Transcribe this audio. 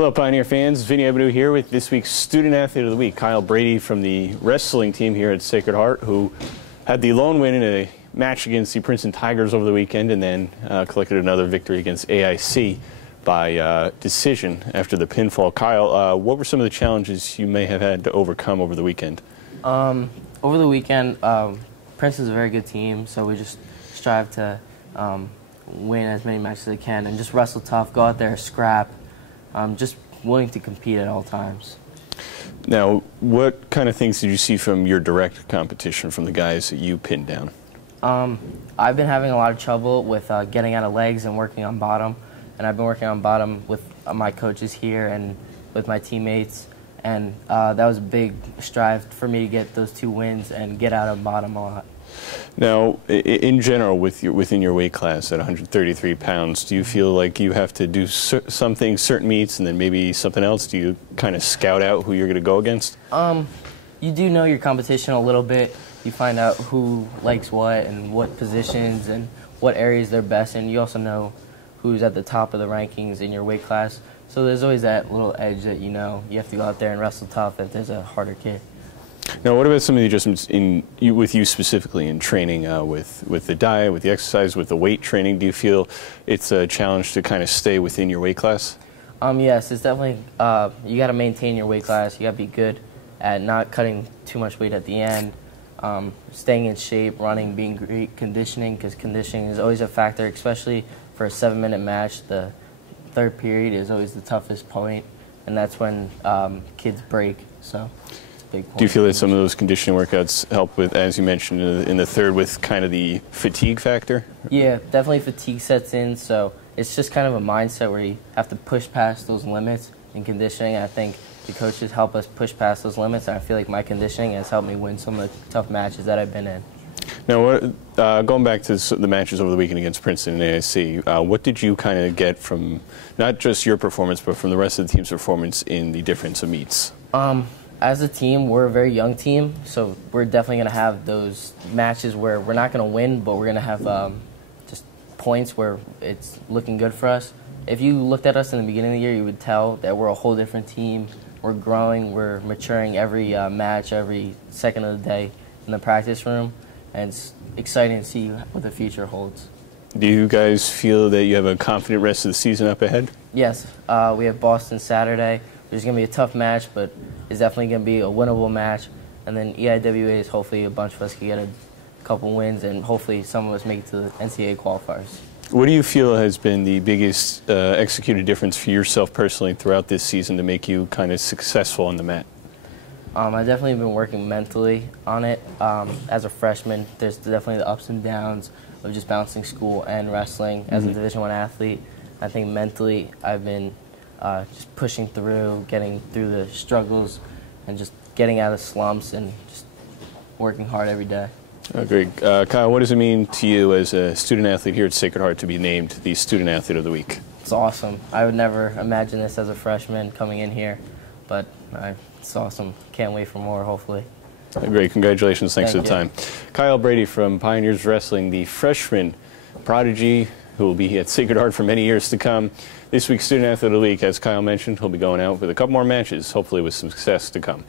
Hello, Pioneer fans. Vinny Abadou here with this week's Student Athlete of the Week, Kyle Brady from the wrestling team here at Sacred Heart, who had the lone win in a match against the Princeton Tigers over the weekend and then collected another victory against AIC by decision after the pinfall. Kyle, what were some of the challenges you may have had to overcome over the weekend? Over the weekend, Princeton's a very good team, so we just strive to win as many matches as we can and just wrestle tough, go out there, scrap, just willing to compete at all times. Now, what kind of things did you see from your direct competition from the guys that you pinned down? I've been having a lot of trouble with getting out of legs and working on bottom, and I've been working on bottom with my coaches here and with my teammates, and that was a big strive for me to get those 2 wins and get out of bottom a lot. Now, in general, within your weight class at 133 pounds, do you feel like you have to do something, certain meets, and then maybe something else? Do you kind of scout out who you're going to go against? You do know your competition a little bit. You find out who likes what and what positions and what areas they're best in. You also know who's at the top of the rankings in your weight class. So there's always that little edge that you know you have to go out there and wrestle tough if there's a harder kid. Now, what about some of the adjustments with you specifically in training with the diet, with the exercise, with the weight training? Do you feel it's a challenge to kind of stay within your weight class? Yes, it's definitely, you got to maintain your weight class. You got to be good at not cutting too much weight at the end, staying in shape, running, being great conditioning, because conditioning is always a factor, especially for a 7-minute match. The third period is always the toughest point, and that's when kids break. So. Do you feel that some of those conditioning workouts help with, as you mentioned in the third, with kind of the fatigue factor? Yeah, definitely fatigue sets in, so it's just kind of a mindset where you have to push past those limits in conditioning. I think the coaches help us push past those limits, and I feel like my conditioning has helped me win some of the tough matches that I've been in. Now, going back to the matches over the weekend against Princeton and AIC, what did you kind of get from not just your performance, but from the rest of the team's performance in the difference of meets? As a team, we're a very young team, so we're definitely going to have those matches where we're not going to win, but we're going to have just points where it's looking good for us. If you looked at us in the beginning of the year, you would tell that we're a whole different team. We're growing, we're maturing every match, every second of the day in the practice room, and it's exciting to see what the future holds. Do you guys feel that you have a confident rest of the season up ahead? Yes. We have Boston Saturday. There's going to be a tough match, but it's definitely going to be a winnable match. And then EIWA is hopefully a bunch of us can get a couple wins, and hopefully some of us make it to the NCAA qualifiers. What do you feel has been the biggest executed difference for yourself personally throughout this season to make you kind of successful on the mat? I've definitely been working mentally on it. As a freshman, there's definitely the ups and downs of just balancing school and wrestling. As a Division I athlete, I think mentally I've been just pushing through, getting through the struggles, and just getting out of slumps and just working hard every day. Great. Kyle, what does it mean to you as a student athlete here at Sacred Heart to be named the Student Athlete of the Week? It's awesome. I would never imagine this as a freshman coming in here, but it's awesome. Can't wait for more, hopefully. Great. Congratulations. Thanks Thank for the time. Kyle Brady from Pioneers Wrestling, the freshman prodigy who will be at Sacred Heart for many years to come. This week's Student Athlete of the Week, as Kyle mentioned, he'll be going out with a couple more matches, hopefully with some success to come.